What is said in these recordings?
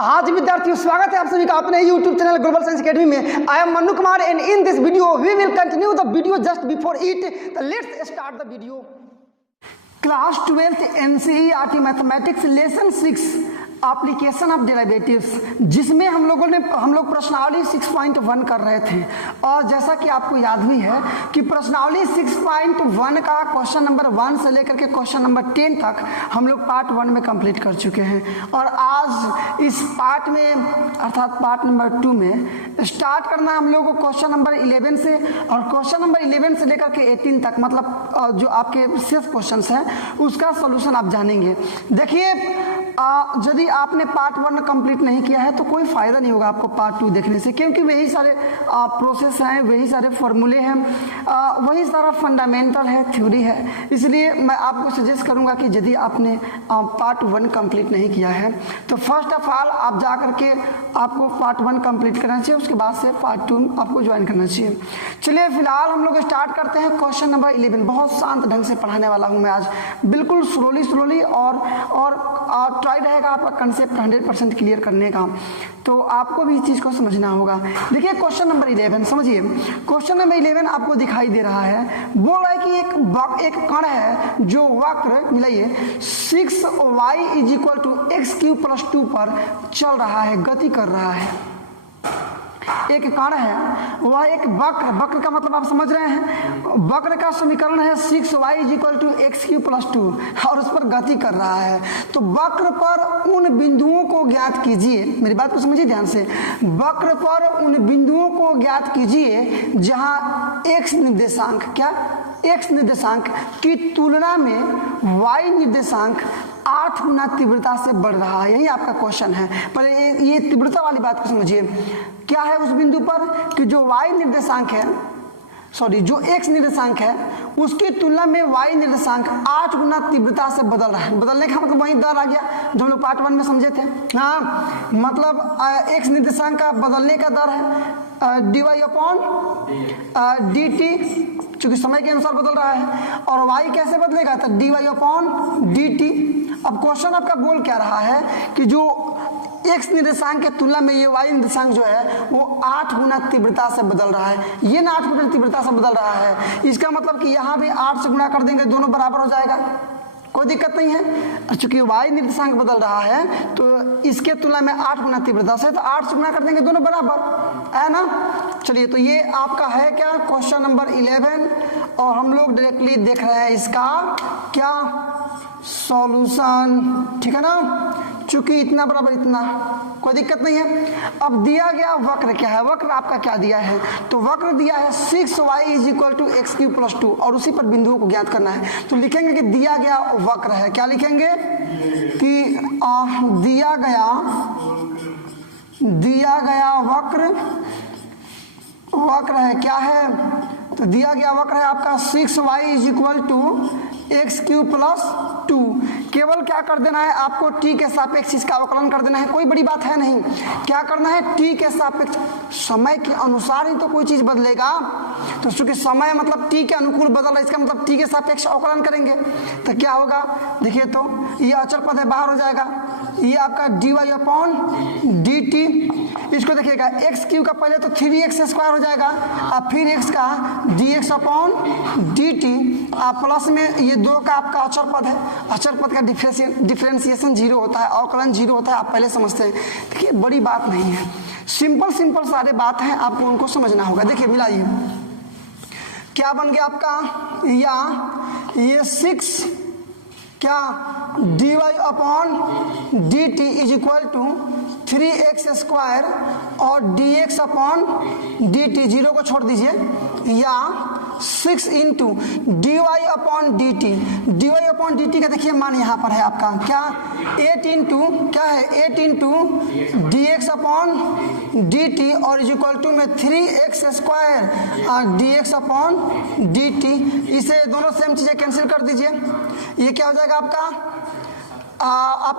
हाँ जी विद्यार्थियों, स्वागत है आप सभी का अपने YouTube channel global science academy में। I am Mannu Kumar and in this video we will continue the video just before it. Let's start the video. Class 12th NCERT mathematics lesson 6 application of derivatives, जिसमें हम लोग प्रश्नावली 6.1 कर रहे थे। और जैसा कि आपको याद भी है कि प्रश्नावली 6.1 का क्वेश्चन नंबर 1 से लेकर के क्वेश्चन नंबर 10 तक हम लोग पार्ट 1 में कंप्लीट कर चुके हैं। और आज इस पार्ट में अर्थात पार्ट नंबर 2 में स्टार्ट करना है हम लोग को क्वेश्चन नंबर 11 से। और क्वेश्चन नंबर 11 से लेकर के 18 तक, मतलब जो आपके शेष क्वेश्चन हैं उसका सोल्यूशन आप जानेंगे। देखिए, यदि आपने पार्ट 1 कंप्लीट नहीं किया है तो कोई फ़ायदा नहीं होगा आपको पार्ट 2 देखने से, क्योंकि वही सारे प्रोसेस हैं, वही सारे फॉर्मूले हैं, वही सारा फंडामेंटल है, थ्योरी है। इसलिए मैं आपको सजेस्ट करूंगा कि यदि आपने पार्ट 1 कंप्लीट नहीं किया है तो फर्स्ट ऑफ ऑल आप जा करके आपको पार्ट 1 कंप्लीट करना चाहिए, उसके बाद से पार्ट 2 आपको ज्वाइन करना चाहिए। चलिए फिलहाल हम लोग स्टार्ट करते हैं क्वेश्चन नंबर 11। बहुत शांत ढंग से पढ़ाने वाला हूँ मैं आज, बिल्कुल स्लोली और ट्राई रहेगा आपका कंसेप्ट 100% क्लियर करने का, तो आपको भी इस चीज़ को समझना होगा। देखिए क्वेश्चन नंबर 11 समझिए। क्वेश्चन नंबर 11 आपको दिखाई दे रहा है, बोल रहा है कि एक कण है जो वक्र मिलाइए 6y = x³ + 2 पर चल रहा है, गति कर रहा है। एक कण है, वह एक वक्र का मतलब आप समझ रहे हैं, वक्र का समीकरण है 6y = x³ + 2 और उस पर गति कर रहा है। तो वक्र पर उन बिंदुओं को ज्ञात कीजिए, मेरी बात को समझिए ध्यान से, वक्र पर उन बिंदुओं को ज्ञात कीजिए जहां x निर्देशांक x निर्देशांक की तुलना में y निर्देशांक 8 गुना तीव्रता से बढ़ रहा है। यही आपका क्वेश्चन है। पर ये तीव्रता वाली बात को समझिए, क्या है उस बिंदु पर कि जो y निर्देशांक है, जो x निर्देशांक है उसकी तुलना में y निर्देशांक 8 गुना तीव्रता से बदल रहा है। बदलने का मतलब वही दर आ गया जो हम लोग पार्ट 1 में समझे थे। हाँ, मतलब x निर्देशांक का बदलने का दर है dy/dt, चूंकि समय के अनुसार बदल रहा है। और y कैसे बदलेगा, तो dy/dt। अब क्वेश्चन आपका बोल क्या रहा है कि जो x निर्देशांक के तुलना में ये y निर्देशांक जो है वो 8 गुना तीव्रता से बदल रहा है। ये ना 8 गुना तीव्रता से बदल रहा है, इसका मतलब कि यहाँ भी 8 से गुना कर देंगे, दोनों बराबर हो जाएगा, कोई दिक्कत नहीं है। चूंकि y निर्देशांक बदल रहा है तो इसके तुलना में 8 गुना तीव्रता से, तो 8 से गुना कर देंगे, दोनों बराबर है ना। चलिए, तो ये आपका है क्या क्वेश्चन नंबर 11, और हम लोग डायरेक्टली देख रहे हैं इसका क्या सॉल्यूशन, ठीक है ना। चूंकि इतना बराबर इतना, कोई दिक्कत नहीं है। अब दिया गया वक्र क्या है, वक्र आपका क्या दिया है, तो वक्र दिया है 6y = x³ + 2 और उसी पर बिंदुओं को ज्ञात करना है। तो लिखेंगे कि दिया गया वक्र है, क्या लिखेंगे कि दिया गया वक्र है, क्या है, तो दिया गया वक्र है आपका 6y = x³ + 2। केवल क्या कर देना है आपको, t के सापेक्ष इसका अवकलन कर देना है, कोई बड़ी बात है नहीं। क्या करना है, t के सापेक्ष, समय के अनुसार ही तो कोई चीज बदलेगा। तो चूंकि समय मतलब t के अनुकूल बदल रहा है, इसका मतलब t के सापेक्ष अवकलन करेंगे तो क्या होगा, देखिए तो ये अचल पद है, बाहर हो जाएगा। ये आपका dy/dt, इसको देखिएगा x³ का पहले तो 3x² हो जाएगा, और फिर x का dx/dt, प्लस में ये 2 का आपका अचर पद है। अचर पद का डिफरेंशिएशन 0 होता है, अवकलन 0 होता है, आप पहले समझते हैं। देखिए बड़ी बात नहीं है, सिंपल सारे बात हैं, आपको उनको समझना होगा। देखिए मिलाइए, क्या बन गया आपका, या ये 6 क्या dy/dt = 3x² और dx/dt, 0 को छोड़ दीजिए, या 6 × dy/dt का देखिए मान यहाँ पर है आपका क्या, 8 × dx/dt और = में 3x² dx/dt। इसे दोनों सेम चीजें कैंसिल कर दीजिए, ये क्या हो जाएगा आपका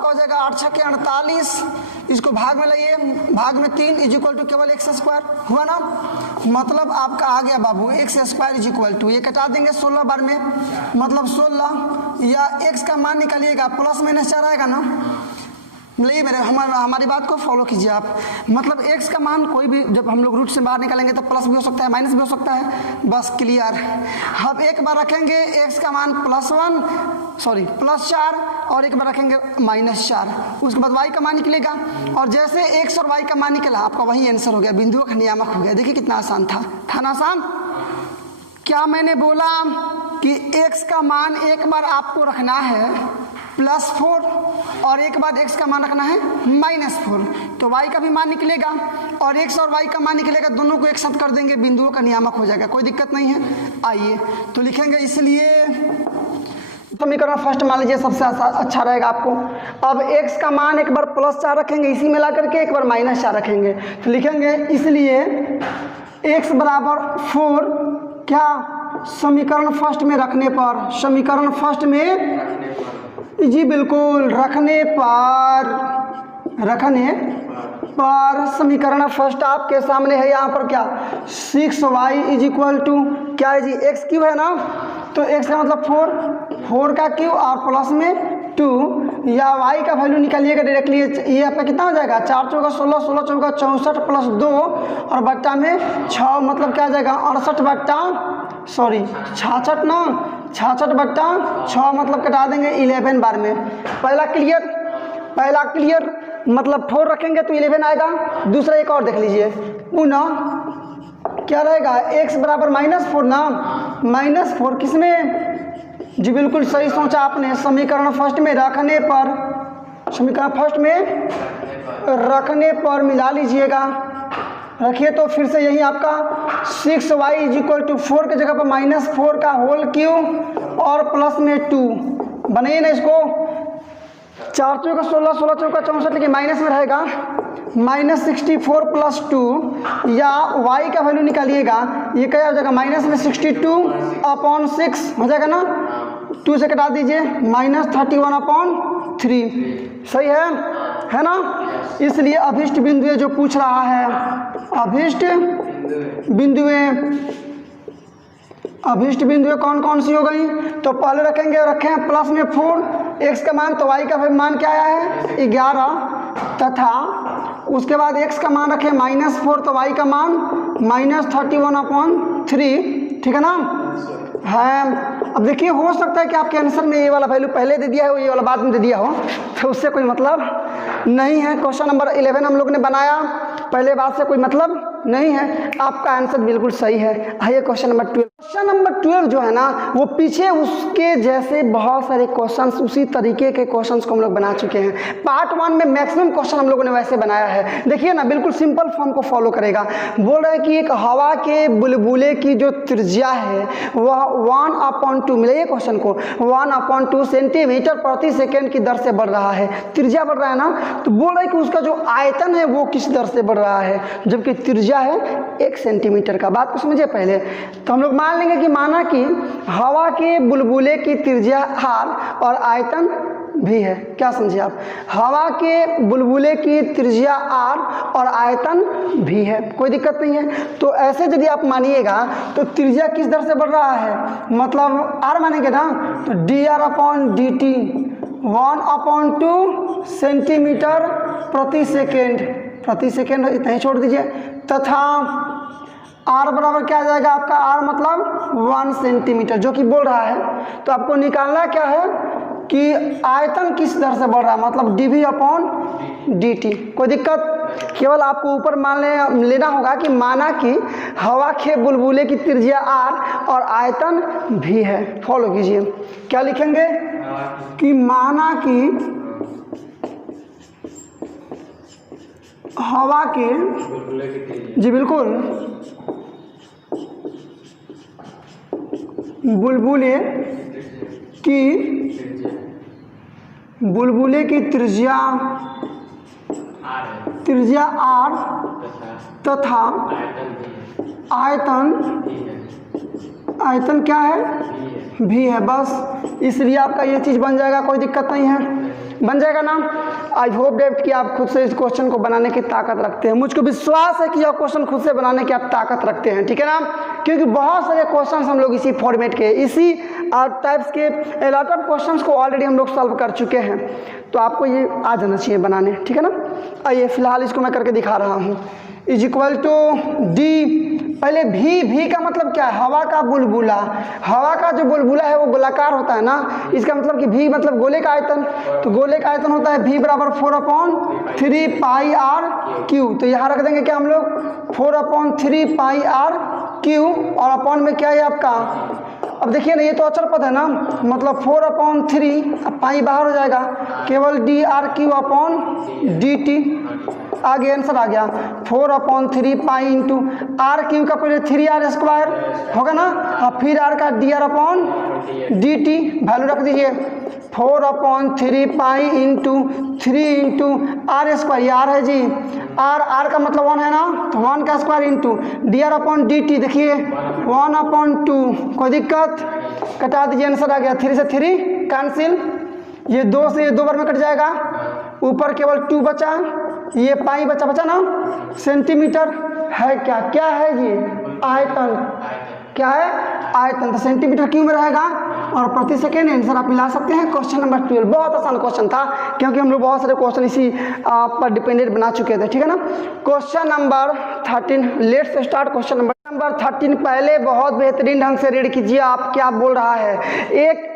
हो जाएगा 8 × 6 = 48, इसको भाग में लाइए, भाग में 3 = केवल x² हुआ ना। मतलब आपका आ गया बाबू x² = ये कटा देंगे 16 बार में, मतलब 16, या x का मान निकालिएगा, प्लस माइनस 4 आएगा ना, मतलब ये मेरे हमारी बात को फॉलो कीजिए आप। मतलब x का मान कोई भी जब हम लोग रूट से बाहर निकालेंगे तो प्लस भी हो सकता है माइनस भी हो सकता है, बस क्लियर। अब एक बार रखेंगे x का मान +4 और एक बार रखेंगे -4, उसके बाद y का मान निकलेगा और जैसे x और y का मान निकला आपका वही आंसर हो गया, बिंदुओं का नियामक हो गया। देखिए कितना आसान था ना आसान। क्या मैंने बोला कि x का मान एक बार आपको रखना है +4 और एक बार x का मान रखना है -4, तो y का भी मान निकलेगा और x और y का मान निकलेगा, दोनों को एक साथ कर देंगे, बिंदुओं का नियामक हो जाएगा, कोई दिक्कत नहीं है। आइए तो लिखेंगे, इसलिए समीकरण फर्स्ट मान लीजिए सबसे अच्छा रहेगा आपको। अब x का मान एक बार +4 रखेंगे, इसी में ला करके एक बार -4 रखेंगे, तो लिखेंगे इसलिए x बराबर 4 क्या समीकरण फर्स्ट में रखने पर, समीकरण फर्स्ट में जी बिल्कुल रखने पर समीकरण फर्स्ट आपके सामने है। यहाँ पर क्या 6y = क्या है जी x³ है ना, तो x का मतलब 4 का क्यूब और प्लस में 2 या y का वैल्यू निकालिएगा डायरेक्टली, ये आपका कितना हो जाएगा 4 चौका 16, 16 चौका 64 प्लस 2 और बट्टा में 6, मतलब क्या आ जाएगा 66 ना 66/6, मतलब कटा देंगे 11 बार में। पहला क्लियर मतलब 4 रखेंगे तो 11 आएगा। दूसरा एक और देख लीजिए, पुनः क्या रहेगा x बराबर -4 ना, -4 किसमें जी बिल्कुल सही सोचा आपने, समीकरण फर्स्ट में रखने पर मिला लीजिएगा। रखिए तो फिर से यही आपका 6y = 4 के जगह पर -4 का होल क्यूब और प्लस में 2 बनाइए ना इसको, 4 चौका 16, 16 चौका 64, लेकिन माइनस में रहेगा -64 + 2 या y का वैल्यू निकालिएगा, ये क्या हो जाएगा माइनस में 62/6 हो जाएगा ना, 2 से कटा दीजिए -31/3, सही है ना। इसलिए अभिष्ट बिंदुएं जो पूछ रहा है, अभिष्ट बिंदुएं कौन कौन सी हो गई, तो पहले रखें प्लस में 4 x का मान, तो y का मान क्या आया है 11, तथा उसके बाद x का मान रखें -4 तो y का मान -31/3, ठीक है ना। है अब देखिए हो सकता है कि आपके आंसर में ये वाला वैल्यू पहले दे दिया हो, ये वाला बाद में दे दिया हो, तो उससे कोई मतलब नहीं है। क्वेश्चन नंबर 11 हम लोग ने बनाया, पहले बात से कोई मतलब नहीं है, आपका आंसर बिल्कुल सही है। आइए क्वेश्चन नंबर 12। क्वेश्चन नंबर 12 जो है ना, वो पीछे उसके जैसे बहुत सारे क्वेश्चंस, उसी तरीके के क्वेश्चंस को हम लोग बना चुके हैं। पार्ट 1 में मैक्सिमम क्वेश्चन हम लोगों ने वैसे बनाया है। देखिए ना, बिल्कुल सिंपल फॉर्म को फॉलो करेगा। बोल रहा है कि एक हवा के बुलबुले की जो त्रिज्या है वह 1/2, मिलाइए क्वेश्चन को, 1/2 सेंटीमीटर प्रति सेकेंड की दर से बढ़ रहा है। त्रिज्या बढ़ रहा है ना, तो बोल रहा है कि उसका जो आयतन है वो किस दर से बढ़ रहा है, जबकि त्रिज्या है 1 सेंटीमीटर का। बात को समझिए पहले, तो हम लोग मान लेंगे कि माना कि हवा के बुलबुले की त्रिज्या r और आयतन भी है। क्या समझे आप, हवा के बुलबुले की त्रिज्या r और आयतन भी है, कोई दिक्कत नहीं है। तो ऐसे यदि आप मानिएगा तो त्रिज्या किस दर से बढ़ रहा है, मतलब r मानेंगे ना, तो dr/dt 1/2 सेंटीमीटर प्रति सेकेंड इतना ही छोड़ दीजिए, तथा r बराबर क्या आ जाएगा आपका, r मतलब 1 सेंटीमीटर, जो कि बोल रहा है। तो आपको निकालना क्या है कि आयतन किस दर से बढ़ रहा है, मतलब dv/dt। कोई दिक्कत, केवल आपको ऊपर मान लेना होगा कि माना कि हवा के बुलबुले की त्रिज्या r और आयतन भी है। फॉलो कीजिए, क्या लिखेंगे कि माना कि हवा के जी बिल्कुल बुलबुले की त्रिज्या r तथा आयतन क्या है, भी है। बस इसलिए आपका ये चीज़ बन जाएगा, कोई दिक्कत नहीं है, बन जाएगा ना। आई होप डेट कि आप खुद से इस क्वेश्चन को बनाने की ताकत रखते हैं। मुझको विश्वास है कि यह क्वेश्चन खुद से बनाने की आप ताकत रखते हैं, ठीक है ना। क्योंकि बहुत सारे क्वेश्चंस हम लोग इसी फॉर्मेट के, इसी टाइप्स के लॉट ऑफ क्वेश्चंस को ऑलरेडी हम लोग सॉल्व कर चुके हैं, तो आपको ये आ जाना चाहिए बनाने, ठीक है ना। आइए फिलहाल इसको मैं करके दिखा रहा हूँ। इज इक्वल टू डी, पहले भी का मतलब क्या है, हवा का बुलबुला। हवा का जो बुलबुला है वो गोलाकार होता है ना, इसका मतलब कि भी मतलब गोले का आयतन, तो गोले का आयतन होता है भी बराबर 4/3 पाई आर क्यू। तो यहाँ रख देंगे क्या हम लोग 4/3 पाई आर क्यू, और अपॉन में क्या है आपका, अब देखिए ना ये तो अचर पद है ना, मतलब 4/3, अब पाई बाहर हो जाएगा, केवल D R Q upon D T, आगे आंसर आ गया 4/3 पाई इंटू आर क्यू का पहले 3r² होगा ना, और फिर आर का D R upon D T, value रख दीजिए 4/3 पाई इंटू 3 इंटू r², ये आर है जी, आर का मतलब 1 है ना, तो 1 का square into D R upon D T, देखिए 1/2, कोई दिक्कत, कटा दीजिए, आंसर आ गया 3 से 3 कैंसिल, ये 2 से ये 2 बार में कट जाएगा, ऊपर केवल 2 बचा, ये पाई बचा ना, सेंटीमीटर है क्या है ये आयतन, क्या है आयतन, तो सेंटीमीटर क्यों में रहेगा, और प्रति सेकेंड आंसर आप मिला सकते हैं। क्वेश्चन नंबर 12 बहुत आसान क्वेश्चन था, क्योंकि हम लोग बहुत सारे क्वेश्चन इसी पर डिपेंडेंट बना चुके थे, ठीक है ना। Question number 13, let's start question number 13। पहले बहुत बेहतरीन ढंग से रीड कीजिए आप क्या बोल रहा है, एक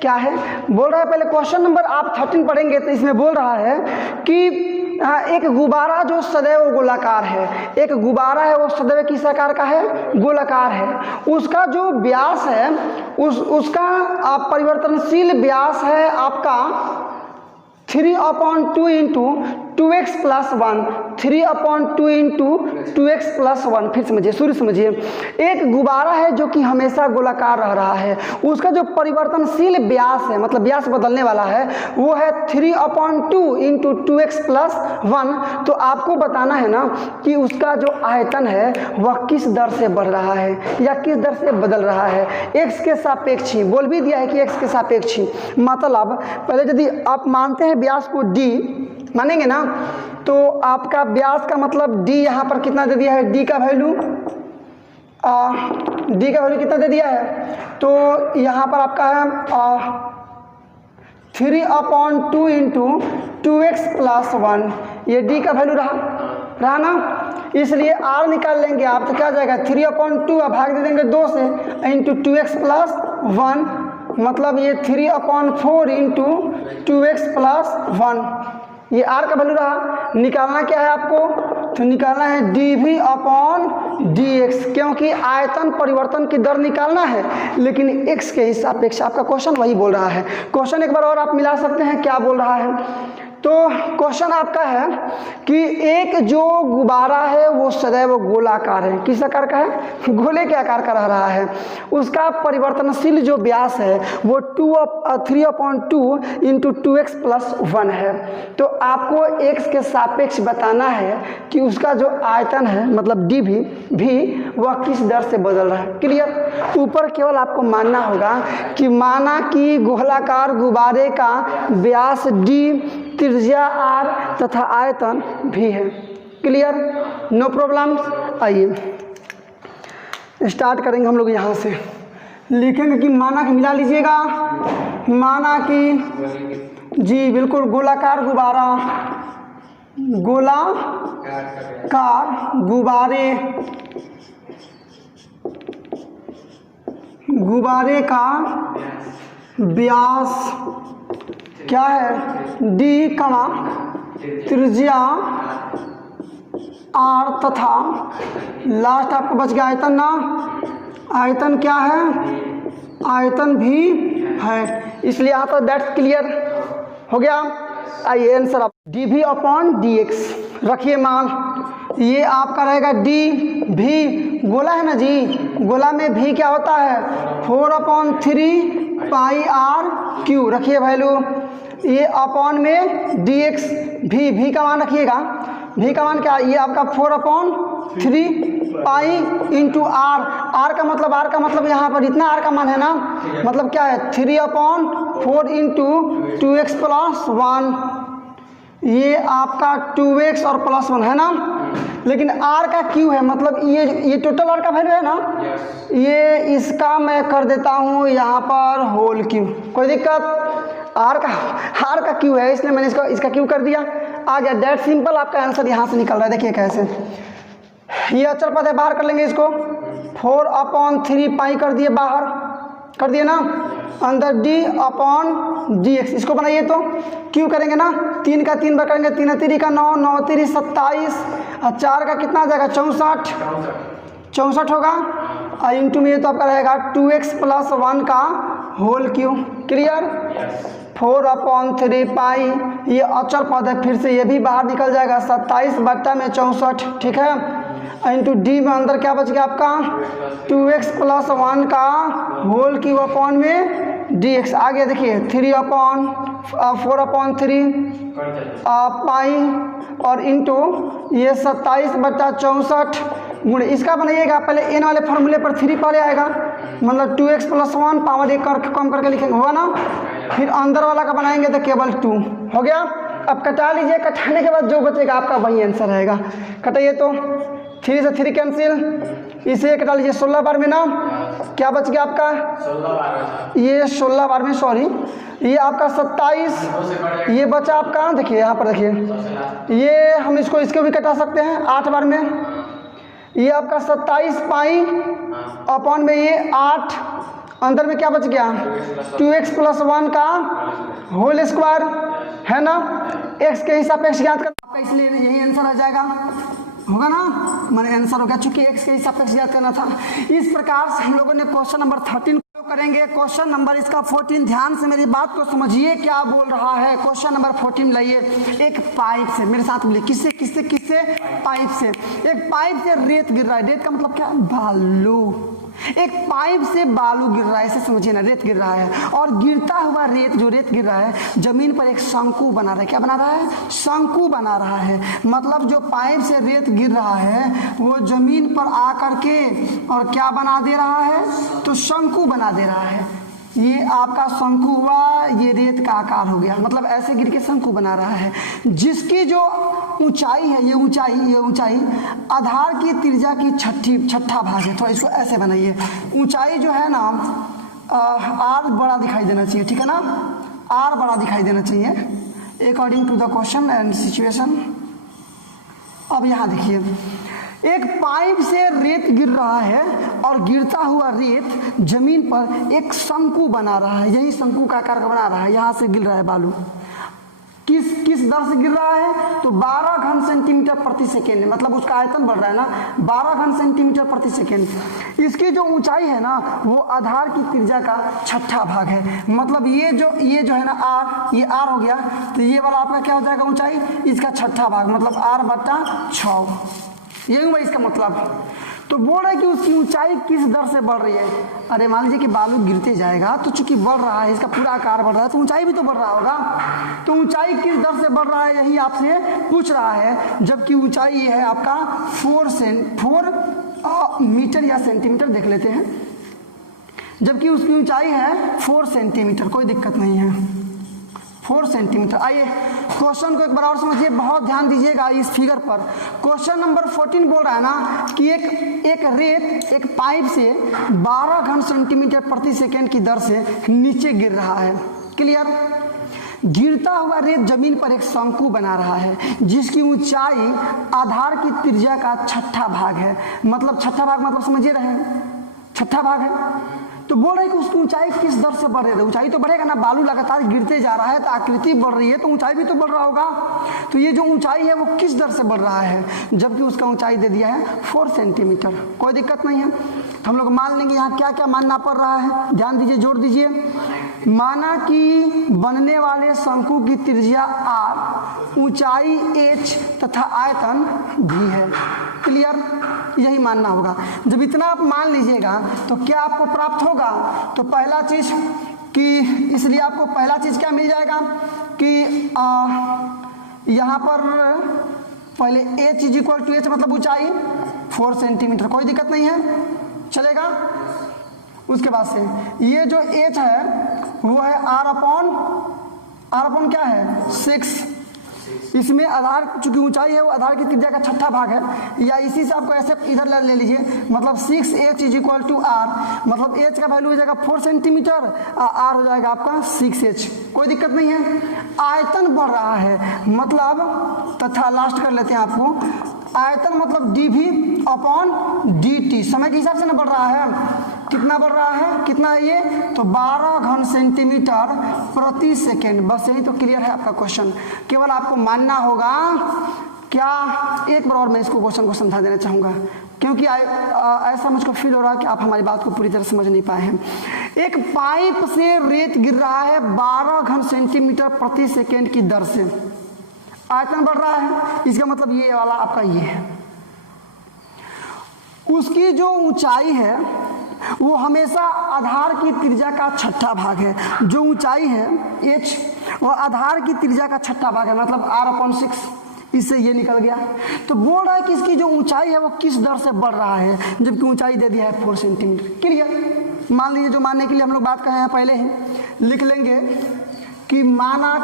क्या है बोल रहा है, पहले क्वेश्चन नंबर आप 13 पढ़ेंगे तो इसमें बोल रहा है कि एक गुब्बारा जो सदैव गोलाकार है, एक गुब्बारा है वो सदैव किस आकार का है, गोलाकार है, उसका जो व्यास है उसका परिवर्तनशील व्यास है आपका 3/2 into 2x plus 1, 3/2 into 2x plus 1। फिर समझिए, शुरू समझिए, एक गुब्बारा है जो कि हमेशा गोलाकार रह रहा है, उसका जो परिवर्तनशील व्यास है, मतलब व्यास बदलने वाला है, वो है 3/2 इंटू 2x प्लस 1। तो आपको बताना है ना कि उसका जो आयतन है वह किस दर से बढ़ रहा है या किस दर से बदल रहा है, x के सापेक्षी, बोल भी दिया है कि x के सापेक्षी, मतलब पहले यदि आप मानते हैं व्यास को d मानेंगे ना, तो आपका व्यास का मतलब d यहाँ पर कितना दे दिया है, d का वैल्यू कितना दे दिया है, तो यहाँ पर आपका है 3/2 इंटू 2x प्लस 1, ये d का वैल्यू रहा ना, इसलिए r निकाल लेंगे आप, तो क्या जाएगा 3/2, अब भाग दे देंगे 2 से, इंटू 2x प्लस 1, मतलब ये 3/4 इंटू 2x प्लस 1, ये r का वैल्यू रहा। निकालना क्या है आपको, तो निकालना है dv अपॉन dx, क्योंकि आयतन परिवर्तन की दर निकालना है, लेकिन x के हिसाब से आपका क्वेश्चन वही बोल रहा है। क्वेश्चन एक बार और आप मिला सकते हैं, क्या बोल रहा है, तो क्वेश्चन आपका है कि एक जो गुब्बारा है वो सदैव गोलाकार है, किस आकार का है, गोले के आकार का रह रहा है, उसका परिवर्तनशील जो व्यास है वो 3/2 इंटू 2x प्लस 1 है। तो आपको x के सापेक्ष बताना है कि उसका जो आयतन है, मतलब d भी वह किस दर से बदल रहा है। क्लियर, ऊपर केवल आपको मानना होगा कि माना कि गोलाकार गुब्बारे का व्यास d, त्रिज्या r तथा आयतन भी है। Clear, no problems. आइए स्टार्ट करेंगे हम लोग यहाँ से, लिखेंगे कि माना कि मिला लीजिएगा, माना कि जी बिल्कुल गोलाकार गुब्बारा, गोलाकार गुब्बारे का व्यास क्या है, d, त्रिज्या r तथा लास्ट आपको बच गया आयतन ना, आयतन क्या है, आयतन भी है, इसलिए यहाँ पर दैट्स क्लियर हो गया। आइए आंसर आप dv अपॉन dx रखिए मान, ये आपका रहेगा d भी, गोला है ना जी, गोला में भी क्या होता है 4/3 पाई r क्यू, रखिए वैल्यू, ये अपॉन में dx भी का मान रखिएगा, भी का मान क्या, ये आपका 4/3 पाई इंटू r का मतलब यहाँ पर इतना r का मान है ना, मतलब क्या है 3/4 इंटू 2x प्लस 1, ये आपका 2x और प्लस 1 है ना, लेकिन आर का क्यू है, मतलब ये टोटल आर का वैल्यू है ना। ये इसका मैं कर देता हूँ यहाँ पर होल क्यू, कोई दिक्कत। आर का क्यू है इसलिए मैंने इसका क्यू कर दिया, आ गया। डेट सिंपल, आपका आंसर यहाँ से निकल रहा है। देखिए कैसे, ये अचर पद है, बाहर कर लेंगे इसको। 4/3 पाई कर दिए, बाहर कर दिए ना, अंदर d/dx, इसको बनाइए तो क्यों करेंगे ना, 3 का 3 बार करेंगे, 3 3 का 9, 9 3 27, और 4 का कितना आ जाएगा 64 होगा, और इंटू में ये तो आपका रहेगा 2x + 1 का होल क्यू। क्लियर। 4/3 पाई, ये अचर पद है, फिर से ये भी बाहर निकल जाएगा, 27/64, ठीक है। इंटू डी में अंदर क्या बच गया आपका 2x + 1 का होल क्यू अपॉन में dx आ गया। देखिए 4/3 पाई और इंटू ये 27/64 गुणे, इसका बनाइएगा पहले एन वाले फॉर्मूले पर 3 पहले आएगा, मतलब 2x + 1 पावर 1 कम करके लिखेंगे, होगा ना। फिर अंदर वाला का बनाएंगे तो केवल 2 हो गया। अब कटा लीजिए, कटाने के बाद जो बचेगा आपका वही आंसर रहेगा। कटाइए तो 3 से 3 कैंसिल, इसे कटा लीजिए 16 बार में ना, क्या बच गया आपका 16 बार में, सॉरी ये आपका 27, ये बचा आपका, देखिए यहाँ पर देखिए, ये हम इसको भी कटा सकते हैं 8 बार में। ये आपका 27 पाई अपॉन में ये 8, अंदर में क्या बच गया 2x + 1 का होल स्क्वायर, है ना। x के हिसाब पे ज्ञात करना आपका, इसलिए यही आंसर आ जाएगा, होगा ना, मैंने आंसर हो गया, चूंकि x के हिसाब पे याद करना था। इस प्रकार से हम लोगों ने क्वेश्चन नंबर 13 करेंगे। क्वेश्चन नंबर इसका 14, ध्यान से मेरी बात को समझिए क्या बोल रहा है। क्वेश्चन नंबर 14 लाइए, एक पाइप से, मेरे साथ बोलिए, किससे पाइप से, एक पाइप से रेत गिर रहा है। रेत का मतलब क्या, बालू। एक पाइप से बालू गिर रहा है, ऐसे समझिए ना, रेत गिर रहा है, और गिरता हुआ रेत गिर रहा है जमीन पर एक शंकु बना रहा है। क्या बना रहा है, शंकु बना रहा है। मतलब जो पाइप से रेत गिर रहा है वो जमीन पर आकर के और क्या बना दे रहा है, तो शंकु बना दे रहा है। ये आपका शंकु हुआ, ये रेत का आकार हो गया, मतलब ऐसे गिर के शंकु बना रहा है, जिसकी जो ऊंचाई है, ये ऊंचाई आधार की त्रिज्या की छठा भाग है। तो इसको ऐसे बनाइए, ऊंचाई जो है ना आर बड़ा दिखाई देना चाहिए, ठीक है ना, आर बड़ा दिखाई देना चाहिए according to the question and situation. अब यहाँ देखिए, एक पाइप से रेत गिर रहा है और गिरता हुआ रेत जमीन पर एक शंकु बना रहा है, यही शंकु का आकार बना रहा है, यहाँ से गिर रहा है बालू। किस दर से गिर रहा है, तो 12 घन सेंटीमीटर प्रति सेकेंड, मतलब उसका आयतन बढ़ रहा है ना, 12 घन सेंटीमीटर प्रति सेकेंड। इसकी जो ऊंचाई है ना वो आधार की त्रिज्या का छठा भाग है, मतलब ये जो है ना आर, ये आर हो गया, तो ये वाला आपका क्या हो जाएगा ऊंचाई, इसका छठा भाग, मतलब r/6, यही हुआ इसका मतलब। तो बोल रहा है कि उसकी ऊंचाई किस दर से बढ़ रही है। अरे मान लीजिए कि बालू गिरते जाएगा तो चूंकि बढ़ रहा है, इसका पूरा आकार बढ़ रहा है, तो ऊंचाई भी तो बढ़ रहा होगा। तो ऊंचाई किस दर से बढ़ रहा है यही आपसे पूछ रहा है, जबकि ऊंचाई ये है आपका 4 मीटर या सेंटीमीटर देख लेते हैं, जबकि उसकी ऊंचाई है 4 सेंटीमीटर, कोई दिक्कत नहीं है, 4 सेंटीमीटर। आइए क्वेश्चन को एक बार और समझिए, बहुत ध्यान दीजिएगा इस फिगर पर। क्वेश्चन नंबर 14 बोल रहा है ना कि एक रेत एक पाइप से 12 घन सेंटीमीटर प्रति सेकेंड की दर से नीचे गिर रहा है। क्लियर। गिरता हुआ रेत जमीन पर एक शंकु बना रहा है, जिसकी ऊंचाई आधार की त्रिज्या का छठा भाग है, मतलब छठा भाग मतलब समझिए रहे, छठा भाग है। तो बोल रहे कि उसकी ऊंचाई किस दर से बढ़ रही है, ऊंचाई तो बढ़ेगा ना, बालू लगातार गिरते जा रहा है तो आकृति बढ़ रही है, तो ऊंचाई भी तो बढ़ रहा होगा। तो ये जो ऊंचाई है वो किस दर से बढ़ रहा है, जबकि उसका ऊंचाई दे दिया है 4 सेंटीमीटर, कोई दिक्कत नहीं है। तो हम लोग मान लेंगे यहाँ क्या क्या मानना पड़ रहा है, ध्यान दीजिए, जोड़ दीजिए। माना कि बनने वाले शंकु की त्रिज्या r, ऊंचाई h तथा आयतन v है। क्लियर, यही मानना होगा। जब इतना आप मान लीजिएगा तो क्या आपको प्राप्त होगा, तो पहला चीज कि, इसलिए आपको पहला चीज क्या मिल जाएगा कि यहाँ पर पहले h = h, मतलब ऊंचाई 4 सेंटीमीटर, कोई दिक्कत नहीं है, चलेगा। उसके बाद से ये जो h है वो है r अपॉन क्या है 6, इसमें आधार चूंकि ऊंचाई है वो आधार की त्रिज्या का छठा भाग है, या इसी से आपको ऐसे इधर ले लीजिए, मतलब 6h is equal to R, मतलब h का वैल्यू हो जाएगा 4 सेंटीमीटर और r हो जाएगा आपका 6h। कोई दिक्कत नहीं है। आयतन बढ़ रहा है मतलब तथा लास्ट कर लेते हैं आपको, आयतन मतलब dv अपॉन dt, समय के हिसाब से ना बढ़ रहा है, कितना बढ़ रहा है, कितना है ये, तो 12 घन सेंटीमीटर प्रति सेकेंड। बस यही तो क्लियर है आपका क्वेश्चन, केवल आपको मानना होगा क्या। एक बार और मैं इसको क्वेश्चन को समझा देना चाहूँगा, क्योंकि ऐसा मुझको फील हो रहा है कि आप हमारी बात को पूरी तरह समझ नहीं पाए हैं। एक पाइप से रेत गिर रहा है 12 घन सेंटीमीटर प्रति सेकेंड की दर से, आयतन बढ़ रहा है, इसका मतलब ये वाला आपका ये है। उसकी जो ऊंचाई है वो हमेशा आधार की त्रिज्या का छठा भाग है। जो ऊंचाई है h वो आधार की त्रिज्या का छठा भाग है, मतलब r/6, इससे ये निकल गया। तो बोल रहा है कि इसकी जो ऊंचाई है वो किस दर से बढ़ रहा है, जबकि ऊंचाई दे दिया है 4 सेंटीमीटर। क्लियर। मान लीजिए, जो मानने के लिए हम लोग बात कहे हैं पहले ही लिख लेंगे कि माना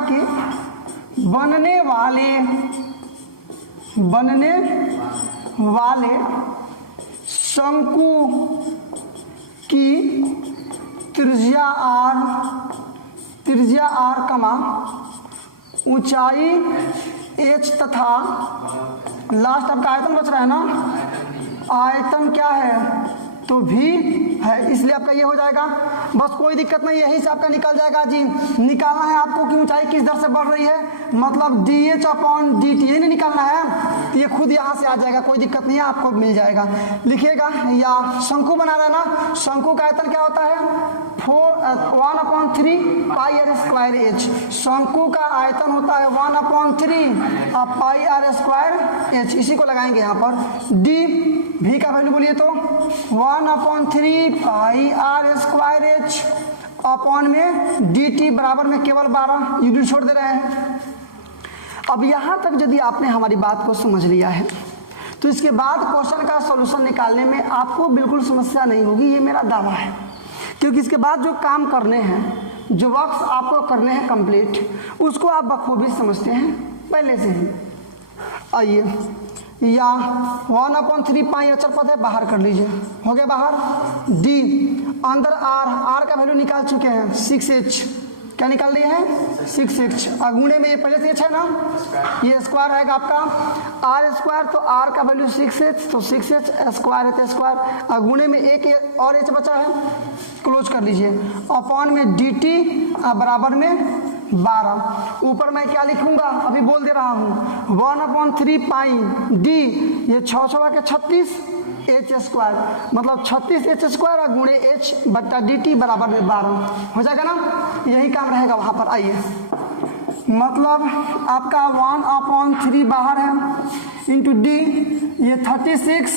कि बनने वाले शंकु की त्रिज्या r कमा ऊंचाई h तथा लास्ट आपका आयतन बच रहा है ना, आयतन क्या है तो v है, इसलिए आपका ये हो जाएगा। बस कोई दिक्कत नहीं, यही से आपका निकल जाएगा जी। निकालना है आपको कि ऊंचाई किस दर से बढ़ रही है, मतलब dh अपॉन dt, ये नहीं निकालना है, तो ये खुद यहाँ से आ जाएगा, कोई दिक्कत नहीं है, आपको मिल जाएगा। लिखिएगा, या शंकु बना रहा है ना, शंकु का आयतन क्या होता है 1/3 पाई r स्क्वायर h। शंकु का आयतन होता है 1/3 पाई r स्क्वायर h। इसी को लगाएंगे यहाँ पर। d v का वैल्यू बोलिए तो 1/3 पाई r स्क्वायर h अपॉन में dt बराबर में केवल 12, यूनिट छोड़ दे रहे हैं। अब यहाँ तक यदि आपने हमारी बात को समझ लिया है तो इसके बाद क्वेश्चन का सॉल्यूशन निकालने में आपको बिल्कुल समस्या नहीं होगी, ये मेरा दावा है। क्योंकि इसके बाद जो काम करने हैं, जो वर्क्स आपको करने हैं कंप्लीट, उसको आप बखूबी समझते हैं पहले से ही। आइए, या 1/3 पाई अचर पद है, बाहर कर लीजिए, हो गया बाहर। d अंदर r का वैल्यू निकाल चुके हैं 6h, क्या निकाल दिए हैं 6h। अगुणे में ये पहले से h है ना, ये स्क्वायर आएगा आपका r स्क्वायर, तो r का वैल्यू 6h, तो 6h स्क्वायर है तो स्क्वायर, अगुणे में एक और h बचा है, क्लोज कर लीजिए, अपॉन में dt बराबर में 12। ऊपर मैं क्या लिखूंगा अभी बोल दे रहा हूँ, 1/3 पाई d, ये 6 के 36 h स्क्वायर, मतलब 36 h स्क्वायर और गुणे h बट्टा dt बराबर में 12 हो जाएगा ना, यही काम रहेगा वहाँ पर। आइए, मतलब आपका 1/3 बाहर है इंटू d, ये 36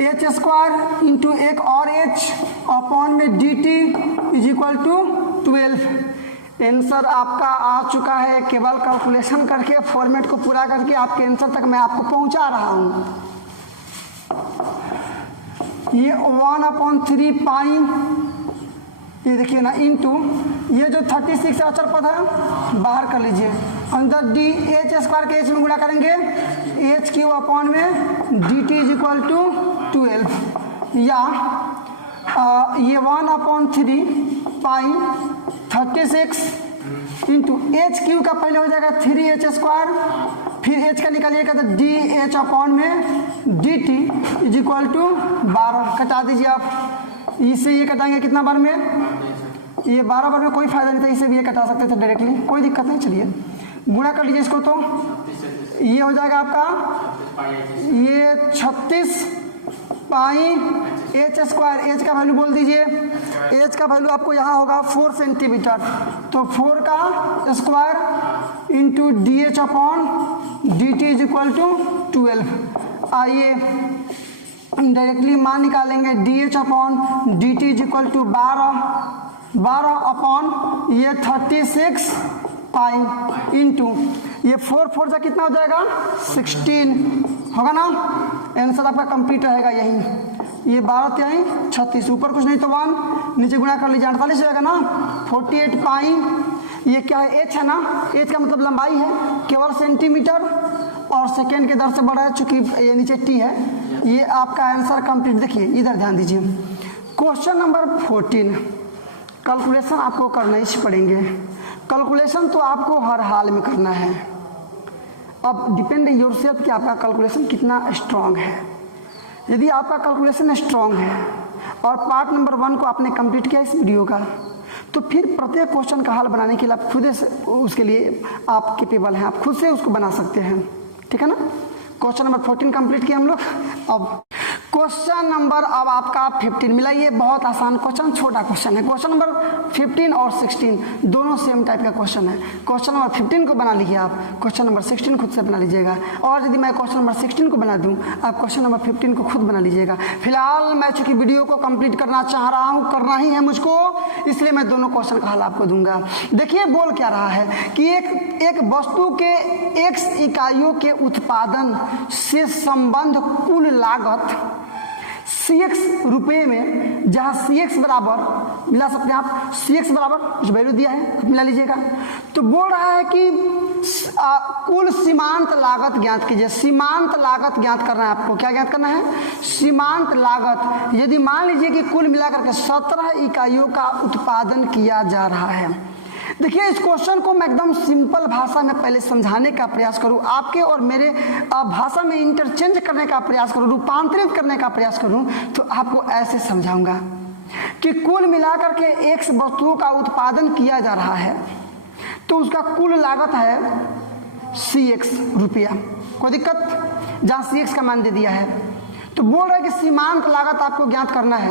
h स्क्वायर इंटू एक और h अपॉन में dt is equal to 12। Answer आपका आ चुका है, केवल कैलकुलेशन करके फॉर्मेट को पूरा करके आपके आंसर तक मैं आपको पहुंचा रहा हूं। ये 1/3 पाई, ये देखिए ना, इंटू ये जो 36 अचर पद है बाहर कर लीजिए, अंदर d h स्क्वायर के h में गुणा करेंगे h क्यू अपॉन में dt इज इक्वल टू 12, या ये 1/3 पाई 36 इंटू एच क्यू का पहले हो जाएगा 3h स्क्वायर, फिर h का निकालिएगा तो डी एच अपॉन में D T is equal to 12। कटा दीजिए आप, इससे ये कटाएंगे कितना बार में, ये 12 बार में कोई फायदा नहीं था, इसे भी ये कटा सकते थे डायरेक्टली, कोई दिक्कत नहीं। चलिए गुणा कर लीजिए इसको, तो ये हो जाएगा आपका ये 36 पाई एच स्क्वायर, एच का वैल्यू बोल दीजिए, एच का वैल्यू आपको यहाँ होगा 4 सेंटीमीटर, तो 4 का square into D H upon D T is equal to 12। आइए डायरेक्टली मान निकालेंगे, D H upon D T is equal to 12 upon ये 36 पाई इंटू ये 4 से कितना हो जाएगा 16 होगा ना। आंसर आपका कंप्लीट रहेगा यही, ये 12 तिहाई 36, ऊपर कुछ नहीं तो 1, नीचे गुणा कर लीजिए 48 हो जाएगा ना। 48 पाई ये क्या है, एच है ना, एच का मतलब लंबाई है केवल सेंटीमीटर और सेकेंड के दर से बढ़ा है, चूंकि ये नीचे टी है। ये आपका आंसर कंप्लीट। देखिए इधर ध्यान दीजिए, क्वेश्चन नंबर 14, कैलकुलेशन आपको करना ही पड़ेंगे। कैलकुलेशन तो आपको हर हाल में करना है। अब डिपेंड योरसेल्फ कि आपका कैलकुलेशन कितना स्ट्रांग है। यदि आपका कैलकुलेशन स्ट्रांग है और पार्ट नंबर 1 को आपने कंप्लीट किया इस वीडियो का, तो फिर प्रत्येक क्वेश्चन का हल बनाने के लिए आप खुद से उसके लिए आप कैपेबल हैं, आप खुद से उसको बना सकते हैं। ठीक है ना। क्वेश्चन नंबर 14 कंप्लीट किया हम लोग। अब क्वेश्चन नंबर अब आपका 15 मिला। ये बहुत आसान क्वेश्चन, छोटा क्वेश्चन है। क्वेश्चन नंबर 15 और 16 दोनों सेम टाइप का क्वेश्चन है। क्वेश्चन नंबर 15 को बना लीजिए आप, क्वेश्चन नंबर 16 खुद से बना लीजिएगा। और यदि मैं क्वेश्चन नंबर 16 को बना दूं, आप क्वेश्चन नंबर 15 को खुद बना लीजिएगा। फिलहाल मैं चूंकि वीडियो को कंप्लीट करना चाह रहा हूँ, करना ही है मुझको, इसलिए मैं दोनों क्वेश्चन का हल आपको दूंगा। देखिए बोल क्या रहा है कि एक वस्तु के x इकाइयों के उत्पादन से संबंध कुल लागत CX रुपये में, जहाँ CX बराबर मिला सकते हैं आप, CX बराबर कुछ वैल्यू दिया है, मिला लीजिएगा। तो बोल रहा है कि कुल सीमांत लागत ज्ञात कीजिए। सीमांत लागत ज्ञात करना है आपको। क्या ज्ञात करना है? सीमांत लागत। यदि मान लीजिए कि कुल मिलाकर के 17 इकाइयों का उत्पादन किया जा रहा है। देखिए इस क्वेश्चन को मैं एकदम सिंपल भाषा में पहले समझाने का प्रयास करूं, आपके और मेरे भाषा में इंटरचेंज करने का प्रयास करूं, रूपांतरित करने का प्रयास करूं, तो आपको ऐसे समझाऊंगा कि कुल मिलाकर के एक वस्तुओं का उत्पादन किया जा रहा है, तो उसका कुल लागत है CX रुपया। कोई दिक्कत? जहाँ CX का मान दे दिया है, तो बोल रहा है कि सीमांत लागत आपको ज्ञात करना है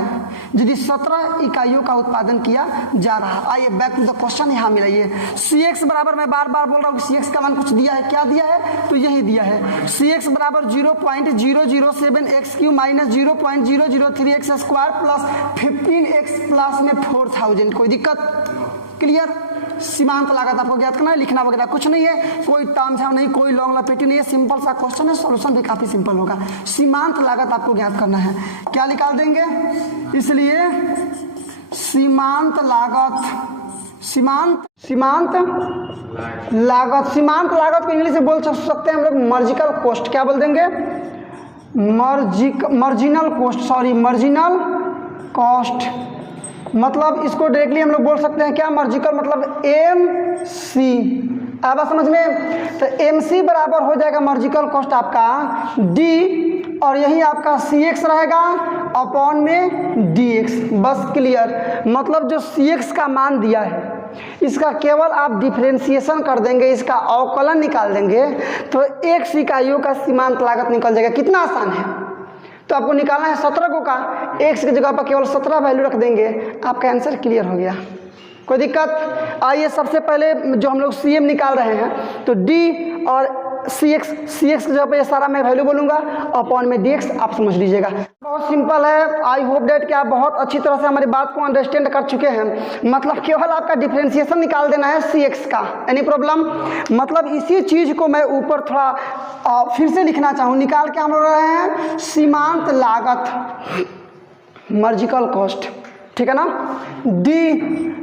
यदि 17 इकाइयों का उत्पादन किया जा रहा है। आइए बैक टू द क्वेश्चन, यहाँ मिलाइए। CX बराबर, मैं बार बार बोल रहा हूँ कि CX का मान कुछ दिया है। क्या दिया है? तो यही दिया है। CX बराबर 0.007 x³ minus 0.003 x square plus 15x plus में 4000। कोई दिक्कत? क्लियर? सीमांत लागत आपको ज्ञात करना है, लिखना वगैरह कुछ नहीं है, कोई ताम झाम नहीं, कोई लॉन्ग लपेटी नहीं है, सिंपल सा क्वेश्चन है, सॉल्यूशन भी काफी सिंपल होगा। सीमांत लागत आपको ज्ञात करना है। क्या निकाल देंगे? इसलिए सीमांत लागत, सीमांत लागत को इंग्लिश में बोल सकते हैं हम लोग मार्जिनल कॉस्ट। क्या बोल देंगे? Marginal cost. मतलब इसको डायरेक्टली हम लोग बोल सकते हैं क्या? मार्जिनल मतलब MC। अब समझ में, तो MC बराबर हो जाएगा मार्जिनल कॉस्ट आपका D, और यही आपका CX रहेगा अपॉन में DX। बस क्लियर। मतलब जो CX का मान दिया है इसका केवल आप डिफरेंशिएशन कर देंगे, इसका अवकलन निकाल देंगे, तो x इकाइयों का सीमांत लागत निकल जाएगा। कितना आसान है। तो आपको निकालना है 17 को का, x की जगह पर केवल 17 वैल्यू रख देंगे, आपका आंसर क्लियर हो गया। कोई दिक्कत? आइए सबसे पहले जो हम लोग CM निकाल रहे हैं, तो D और CX की जगह पर ये सारा मैं वैल्यू बोलूँगा, अपॉन में DX। आप समझ लीजिएगा, बहुत सिंपल है। आई होप डेट कि आप बहुत अच्छी तरह से हमारी बात को अंडरस्टैंड कर चुके हैं। मतलब केवल आपका डिफरेंशिएशन निकाल देना है CX का। Any problem? मतलब इसी चीज़ को मैं ऊपर थोड़ा फिर से लिखना चाहूँ। निकाल के हम लोग रहे हैं सीमांत लागत, मार्जिनल कॉस्ट। ठीक है ना। D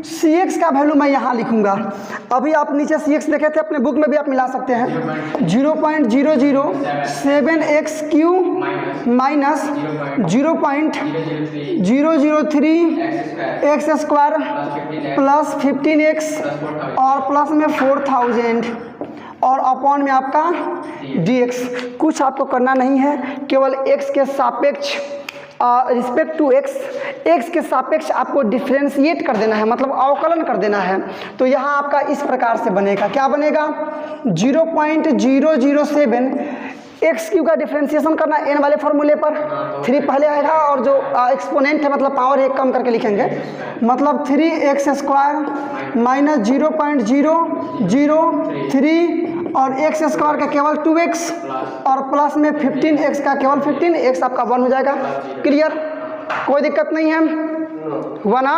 CX का वैल्यू मैं यहाँ लिखूंगा। अभी आप नीचे CX देखे थे अपने बुक में भी आप मिला सकते हैं। 0.007 x³ minus 0.003 x square plus 15x और प्लस में 4000 और अपॉन में आपका DX। कुछ आपको करना नहीं है, केवल x के सापेक्ष रिस्पेक्ट टू x के सापेक्ष आपको डिफ्रेंशिएट कर देना है, मतलब अवकलन कर देना है। तो यहाँ आपका इस प्रकार से बनेगा। क्या बनेगा? 0.007 x³ का डिफ्रेंशिएशन करना n वाले फॉर्मूले पर, 3 पहले आएगा और जो एक्सपोनेंट है मतलब पावर 1 कम करके लिखेंगे, मतलब 3x स्क्वायर माइनस 0.003 और x स्क्वायर का केवल 2x और प्लस में 15x का केवल 15x, आपका 1 हो जाएगा। क्लियर? कोई दिक्कत नहीं है, हुआ ना।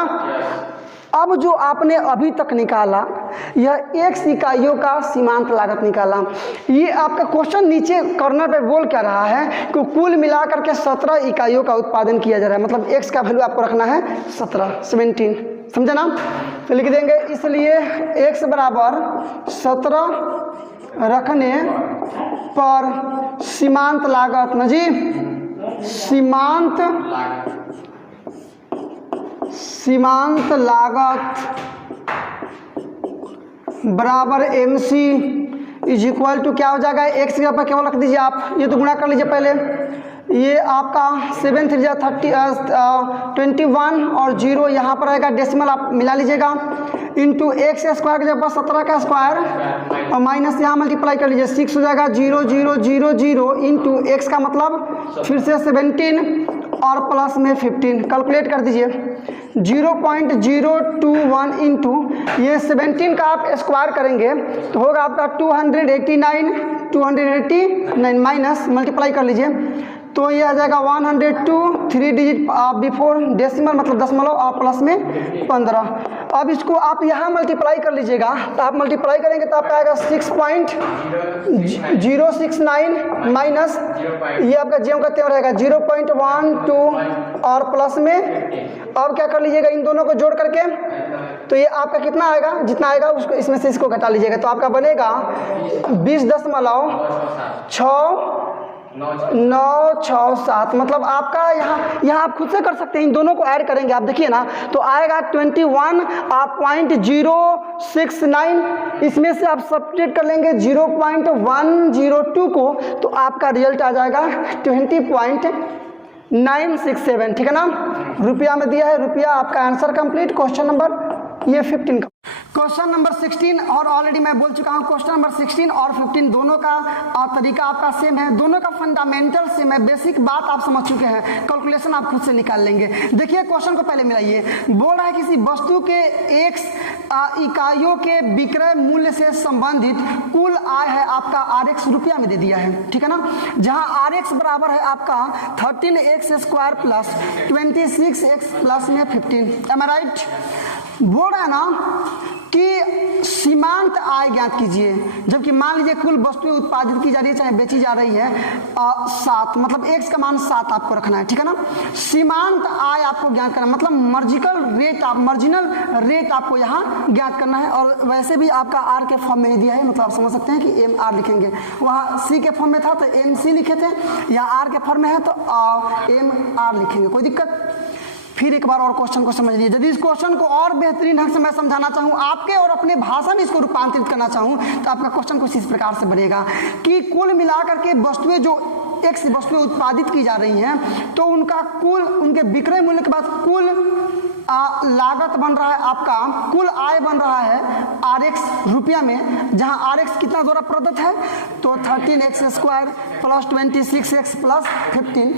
अब जो आपने अभी तक निकाला यह x इकाइयों का सीमांत लागत निकाला। ये आपका क्वेश्चन नीचे कॉर्नर पे बोल क्या रहा है कि कुल मिलाकर के 17 इकाइयों का उत्पादन किया जा रहा है, मतलब x का वैल्यू आपको रखना है 17। समझे ना। तो लिख देंगे इसलिए x बराबर 17 रखने पर सीमांत लागत ना जी, सीमांत लागत बराबर MC इज इक्वल टू क्या हो जाएगा, x के ऊपर केवल रख दीजिए आप, ये तो गुणा कर लीजिए पहले, ये आपका 7 3 21 और 0 यहाँ पर आएगा, डेसिमल आप मिला लीजिएगा, इंटू एक्स स्क्वायर के जगह 17 का स्क्वायर और माइनस यहाँ मल्टीप्लाई कर लीजिए, 6 हो जाएगा 0 0 0 0 इंटू एक्स का मतलब फिर से 17 और प्लस में 15, कैलकुलेट कर दीजिए 0.021 इंटू ये 17 का आप स्क्वायर करेंगे तो होगा आपका 289 माइनस मल्टीप्लाई कर लीजिए तो ये आ जाएगा 102 3 डिजिट बिफोर डेसिमल मतलब दशमलव और प्लस में 15। अब इसको आप यहाँ मल्टीप्लाई कर लीजिएगा तो आप मल्टीप्लाई करेंगे तो आपका आएगा 6.069 माइनस ये आपका जीएम का तेवर रहेगा 0.12 और प्लस में, अब क्या कर लीजिएगा इन दोनों को जोड़ करके तो ये आपका कितना आएगा, जितना आएगा उसको इसमें से इसको घटा लीजिएगा तो आपका बनेगा 20.967 मतलब आपका यहाँ आप खुद से कर सकते हैं, इन दोनों को ऐड करेंगे आप देखिए ना तो आएगा 21.069, इसमें से आप सब्ट्रैक्ट कर लेंगे 0.102 को तो आपका रिजल्ट आ जाएगा 20.967, ठीक है ना। रुपया में दिया है, रुपया आपका आंसर कंप्लीट। क्वेश्चन नंबर ये 15 का क्वेश्चन नंबर 16 और ऑलरेडी मैं बोल चुका हूँ क्वेश्चन नंबर 16 और 15 दोनों का तरीका आपका सेम है, दोनों का फंडामेंटल सेम है, बेसिक बात आप समझ चुके हैं, कैलकुलेशन आप खुद से निकाल लेंगे। देखिए क्वेश्चन को पहले मिलाइए, बोल रहा है किसी वस्तु के x इकाइयों के विक्रय मूल्य से संबंधित कुल आय है आपका RX रुपया में दे दिया है, ठीक है ना, जहाँ RX बराबर है आपका 13x square plus 26x plus में 15, एम आई राइट। बोल रहा है ना कि सीमांत आय ज्ञात कीजिए, जबकि मान लीजिए कुल वस्तुएं उत्पादित की जा रही है चाहे बेची जा रही है 7 मतलब x का मान 7 आपको रखना है, ठीक है ना। सीमांत आय आपको ज्ञात करना मतलब मार्जिनल रेट आपको यहाँ ज्ञात करना है और वैसे भी आपका R के फॉर्म में ही दिया है, मतलब आप समझ सकते हैं कि MR लिखेंगे, वहाँ C के फॉर्म में था तो MC लिखे थे, यहाँ R के फॉर्म में है तो MR लिखेंगे, कोई दिक्कत। फिर एक बार और क्वेश्चन को समझ लीजिए, यदि इस क्वेश्चन को और बेहतरीन ढंग से मैं समझाना चाहूँ आपके और अपने भाषा में इसको रूपांतरित करना चाहूँ तो आपका क्वेश्चन कुछ इस प्रकार से बनेगा कि कुल मिलाकर के वस्तुएं जो x वस्तुएं उत्पादित की जा रही हैं तो उनका कुल उनके विक्रय मूल्य के बाद कुल लागत बन रहा है आपका, कुल आय बन रहा है RX रुपया में, जहां RX कितना द्वारा प्रदत्त है तो 13x square plus 26x plus 15।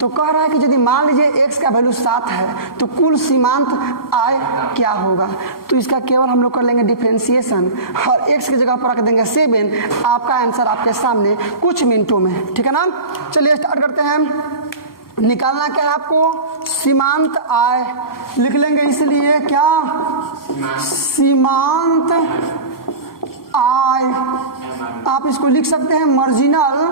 तो कह रहा है कि यदि मान लीजिए x का वैल्यू 7 है तो कुल सीमांत आय क्या होगा, तो इसका केवल हम लोग कर लेंगे डिफरेंशिएशन और x की जगह पर रख देंगे 7, आपका आंसर आपके सामने कुछ मिनटों में, ठीक है ना। चलिए स्टार्ट करते हैं। निकालना क्या है आपको, सीमांत आय लिख लेंगे, इसलिए क्या सीमांत आय आप इसको लिख सकते हैं marginal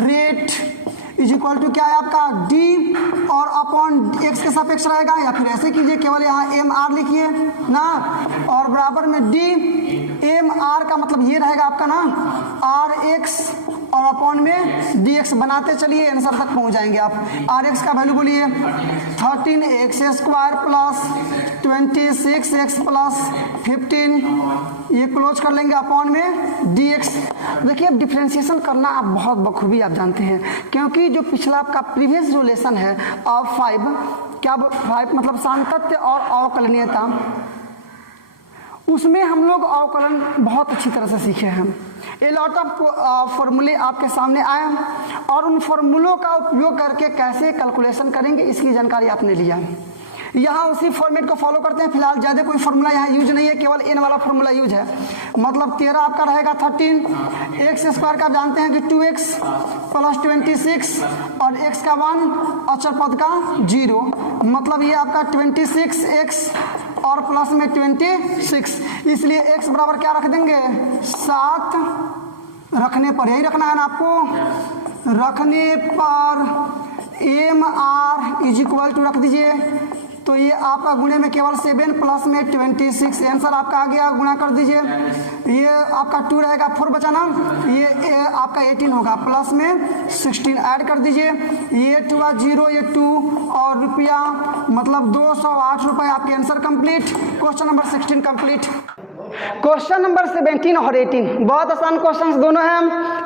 rate is equal to क्या है आपका d और अपॉन x के सापेक्ष रहेगा, या फिर ऐसे कीजिए केवल यहाँ MR लिखिए ना और बराबर में d MR का मतलब ये रहेगा आपका ना RX और अपॉन में dx बनाते चलिए आंसर तक पहुंच जाएंगे आप। RX का वैल्यू बोलिए 13x square plus 26x plus 15, ये क्लोज कर लेंगे अपॉन में dx। देखिए अब डिफरेंशिएशन करना आप बहुत बखूबी आप जानते हैं, क्योंकि जो पिछला आपका प्रीवियस जो लेसन है 5 मतलब सांतत्य और अवकलनीयता, उसमें हम लोग अवकलन बहुत अच्छी तरह से सीखे हैं। ए लॉट ऑफ फॉर्मूले आपके सामने आए और उन फॉर्मूलों का उपयोग करके कैसे कैलकुलेशन करेंगे इसकी जानकारी आपने लिया। यहाँ उसी फॉर्मेट को फॉलो करते हैं, फिलहाल ज़्यादा कोई फॉर्मूला यहाँ यूज नहीं है, केवल n वाला फॉर्मूला यूज है। मतलब 13 आपका रहेगा 13, x स्क्वायर का जानते हैं कि 2x प्लस 26 और x का 1 अचर पद का 0, मतलब ये आपका 26x और प्लस में 26, इसलिए x बराबर क्या रख देंगे 7 रखने पर, यही रखना है ना आपको, रखने पर M R is equal to रख दीजिए, तो ये आपका गुणे में केवल 7 प्लस में 26, आंसर आपका आ गया, गुणा कर दीजिए। ये आपका 2 रहेगा, 4 बचा ना, ये आपका 18 होगा, प्लस में 16 ऐड कर दीजिए, ये 2 0, ये 2 और रुपया मतलब 208 रुपये। आपके answer complete. Question number 16 complete. Question number 17 और 18 बहुत आसान क्वेश्चंस दोनों हैं,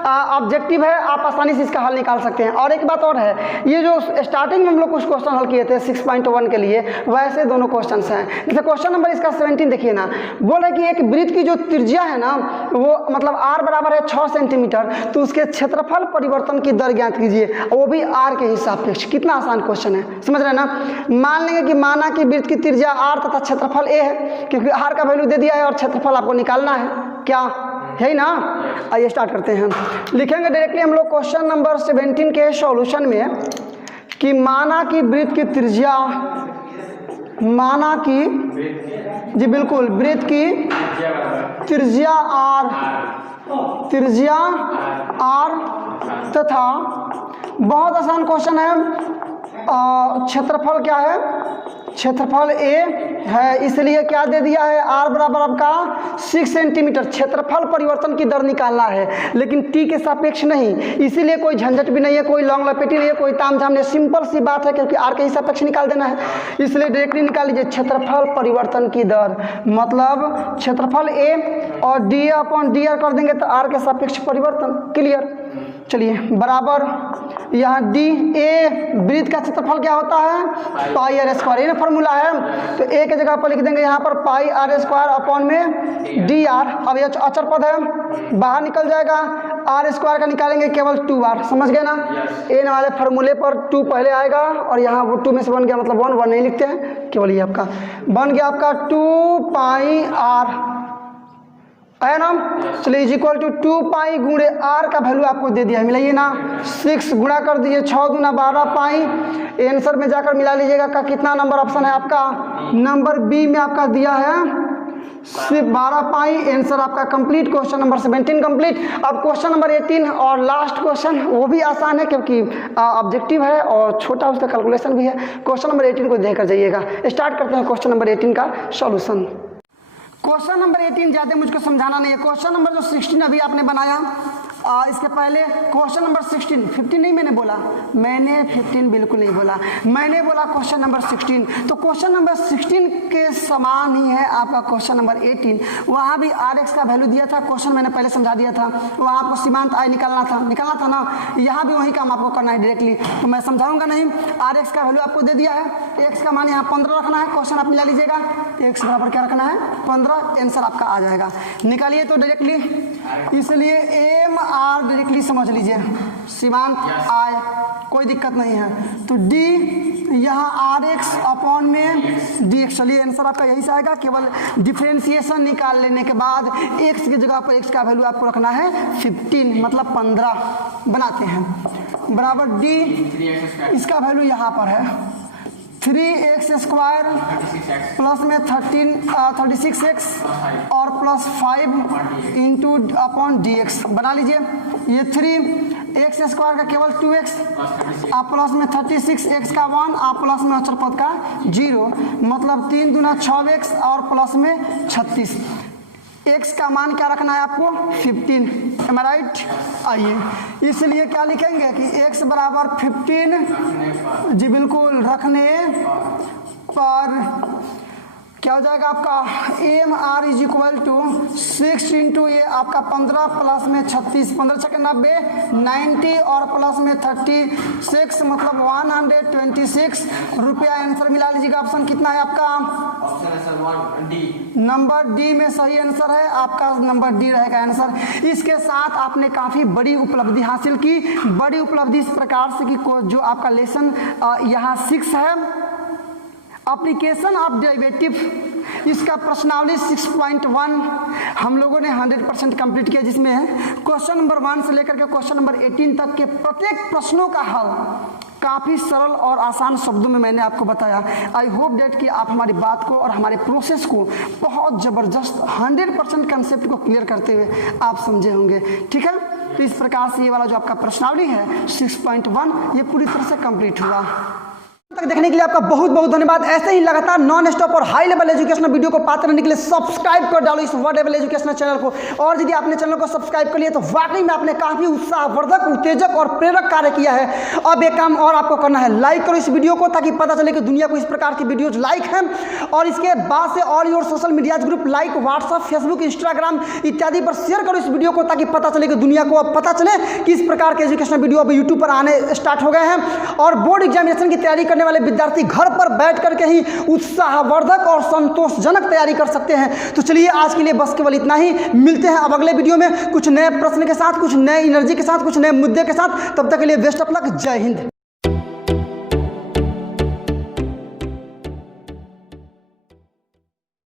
ऑब्जेक्टिव है, आप आसानी से इसका हल निकाल सकते हैं। और एक बात और है, ये जो स्टार्टिंग में हम लोग कुछ क्वेश्चन हल किए थे 6.1 के लिए, वैसे दोनों क्वेश्चंस हैं। जैसे क्वेश्चन नंबर इसका 17 देखिए ना, बोला कि एक वृत्त की जो त्रिज्या है ना, वो मतलब r बराबर है 6 सेंटीमीटर, तो उसके क्षेत्रफल परिवर्तन की दर ज्ञात कीजिए, वो भी r के हिसाब से। कितना आसान क्वेश्चन है, समझ रहे हैं ना। मान लेंगे कि माना कि वृत्त की त्रिज्या r तथा क्षेत्रफल a है, क्योंकि r का वैल्यू दे दिया है और क्षेत्रफल आपको निकालना है, क्या है ही ना। आइए स्टार्ट करते हैं। लिखेंगे डायरेक्टली हम लोग क्वेश्चन नंबर 17 के सॉल्यूशन में कि माना कि वृत्त की त्रिज्या, माना कि जी बिल्कुल वृत्त की त्रिज्या r तथा बहुत आसान क्वेश्चन है, क्षेत्रफल क्या है, क्षेत्रफल a है, इसलिए क्या दे दिया है, r बराबर आपका 6 सेंटीमीटर। क्षेत्रफल परिवर्तन की दर निकालना है, लेकिन t के सापेक्ष नहीं, इसीलिए कोई झंझट भी नहीं है, कोई लॉन्ग लपेटी नहीं है, कोई तामझाम नहीं, सिंपल सी बात है, क्योंकि r के ही सापेक्ष निकाल देना है, इसलिए डायरेक्टली निकाल लीजिए। क्षेत्रफल परिवर्तन की दर मतलब क्षेत्रफल a और dA/dr कर देंगे तो r के सापेक्ष परिवर्तन। क्लियर। चलिए बराबर यहाँ डी ए वृत्त का क्षेत्रफल क्या होता है, पाई आर स्क्वायर, ये ना फॉर्मूला है, तो ए के जगह पर लिख देंगे यहाँ पर पाई आर स्क्वायर अपॉन में डी आर। अब ये अचर पद है, बाहर निकल जाएगा, आर स्क्वायर का निकालेंगे केवल 2r, समझ गए ना। ए वाले फार्मूले पर 2 पहले आएगा और यहाँ वो 2 में से बन गया, मतलब 1 नहीं लिखते हैं, केवल ये आपका बन गया आपका 2 पाई आर है ना। चलिए इज इक्वल टू 2 पाई गुणे r का वैल्यू आपको दे दिया है, मिलाइए ना, 6 गुणा कर दीजिए, 6 दूना 12 पाई, आंसर में जाकर मिला लीजिएगा का कितना नंबर ऑप्शन है आपका, नंबर बी में आपका दिया है सिर्फ 12 पाई। आंसर आपका कंप्लीट। Question number 17 complete. अब क्वेश्चन नंबर 18 और लास्ट क्वेश्चन, वो भी आसान है क्योंकि ऑब्जेक्टिव है और छोटा उसका कैलकुलेशन भी है। क्वेश्चन नंबर 18 को देखकर जाइएगा। स्टार्ट करते हैं क्वेश्चन नंबर 18 का सॉल्यूशन। क्वेश्चन नंबर 18 ज़्यादा मुझको समझाना नहीं है। क्वेश्चन नंबर जो 16 अभी आपने बनाया, इसके पहले क्वेश्चन नंबर 16, 15 नहीं मैंने बोला, मैंने 15 बिल्कुल नहीं बोला, मैंने बोला क्वेश्चन नंबर 16। तो क्वेश्चन नंबर 16 के समान ही है आपका क्वेश्चन नंबर 18। वहाँ भी आर एक्स का वैल्यू दिया था, क्वेश्चन मैंने पहले समझा दिया था, वहाँ आपको सीमांत आय निकालना था ना। यहाँ भी वही काम आपको करना है डायरेक्टली, तो मैं समझाऊंगा नहीं। आर एक्स का वैल्यू आपको दे दिया है, एक्स का मान यहाँ 15 रखना है, क्वेश्चन आप मिला लीजिएगा, एक्स बराबर क्या रखना है 15, आंसर आपका आ जाएगा। निकालिए तो डायरेक्टली, इसलिए एम आर डायरेक्टली समझ लीजिए, सीमांत आय, कोई दिक्कत नहीं है। तो डी यहाँ आर एक्स अपॉन में डी एक्स। चलिए आंसर आपका यही से आएगा, केवल डिफ्रेंसिएशन निकाल लेने के बाद एक्स की जगह पर एक्स का वैल्यू आपको रखना है 15, मतलब 15 बनाते हैं, बराबर डी, इसका वैल्यू यहाँ पर है 3x स्क्वायर प्लस में 36x और plus 5 into upon D x बना लीजिए। ये 3x स्क्वायर का केवल 2x, आप प्लस में 36x का 1, आप प्लस में अचर पद का 0, मतलब 3 दूना 6x और प्लस में 36। x का मान क्या रखना है आपको 15, एम आई राइट। आइए इसलिए क्या लिखेंगे कि x बराबर 15, जी बिल्कुल, रखने पर क्या हो जाएगा आपका M R is equal to 6 into ये आपका 15 प्लस में 36, 15 छक्के 90, 90 और प्लस में 36, मतलब 126 रुपया। आंसर मिला लीजिएगा, ऑप्शन कितना है आपका, नंबर डी में सही आंसर है आपका, नंबर डी रहेगा आंसर। इसके साथ आपने काफ़ी बड़ी उपलब्धि हासिल की। बड़ी उपलब्धि इस प्रकार से कि जो आपका लेसन यहाँ 6 है, एप्लीकेशन ऑफ डेरिवेटिव, इसका प्रश्नावली 6.1 हम लोगों ने 100% कंप्लीट किया, जिसमें क्वेश्चन नंबर 1 से लेकर के क्वेश्चन नंबर 18 तक के प्रत्येक प्रश्नों का हल काफ़ी सरल और आसान शब्दों में मैंने आपको बताया। आई होप डेट कि आप हमारी बात को और हमारे प्रोसेस को बहुत ज़बरदस्त 100% कंसेप्ट को क्लियर करते हुए आप समझे होंगे। ठीक है। तो इस प्रकार से ये वाला जो आपका प्रश्नावली है 6.1 ये पूरी तरह से कंप्लीट हुआ। तक देखने के लिए आपका बहुत बहुत धन्यवाद। ऐसे ही लगातार नॉन स्टॉप और हाई लेवल एजुकेशनल वीडियो को पाते रहने के लिए सब्सक्राइब कर डालो इस वर्ड लेवल एजुकेशनल चैनल को। और यदि आपने चैनल को सब्सक्राइब कर लिया तो वाकई में आपने काफी उत्साहवर्धक, उत्तेजक और प्रेरक कार्य किया है। अब एक काम और आपको करना है, लाइक करो इस वीडियो को ताकि पता चले कि दुनिया को इस प्रकार की वीडियोज लाइक हैं। और इसके बाद से all your social media group like WhatsApp, Facebook, Instagram इत्यादि पर शेयर करो इस वीडियो को ताकि पता चले कि दुनिया को अब पता चले कि इस प्रकार के एजुकेशनल वीडियो अब यूट्यूब पर आने स्टार्ट हो गए हैं। और बोर्ड एग्जामिनेशन की तैयारी करने वाले विद्यार्थी घर पर बैठ करके ही उत्साहवर्धक और संतोषजनक तैयारी कर सकते हैं। तो चलिए आज के लिए बस केवल इतना ही। मिलते हैं अब अगले वीडियो में कुछ नए प्रश्न के साथ, कुछ नए एनर्जी के साथ, कुछ नए मुद्दे के साथ। तब तक के लिए बेस्ट ऑफ लक। जय हिंद।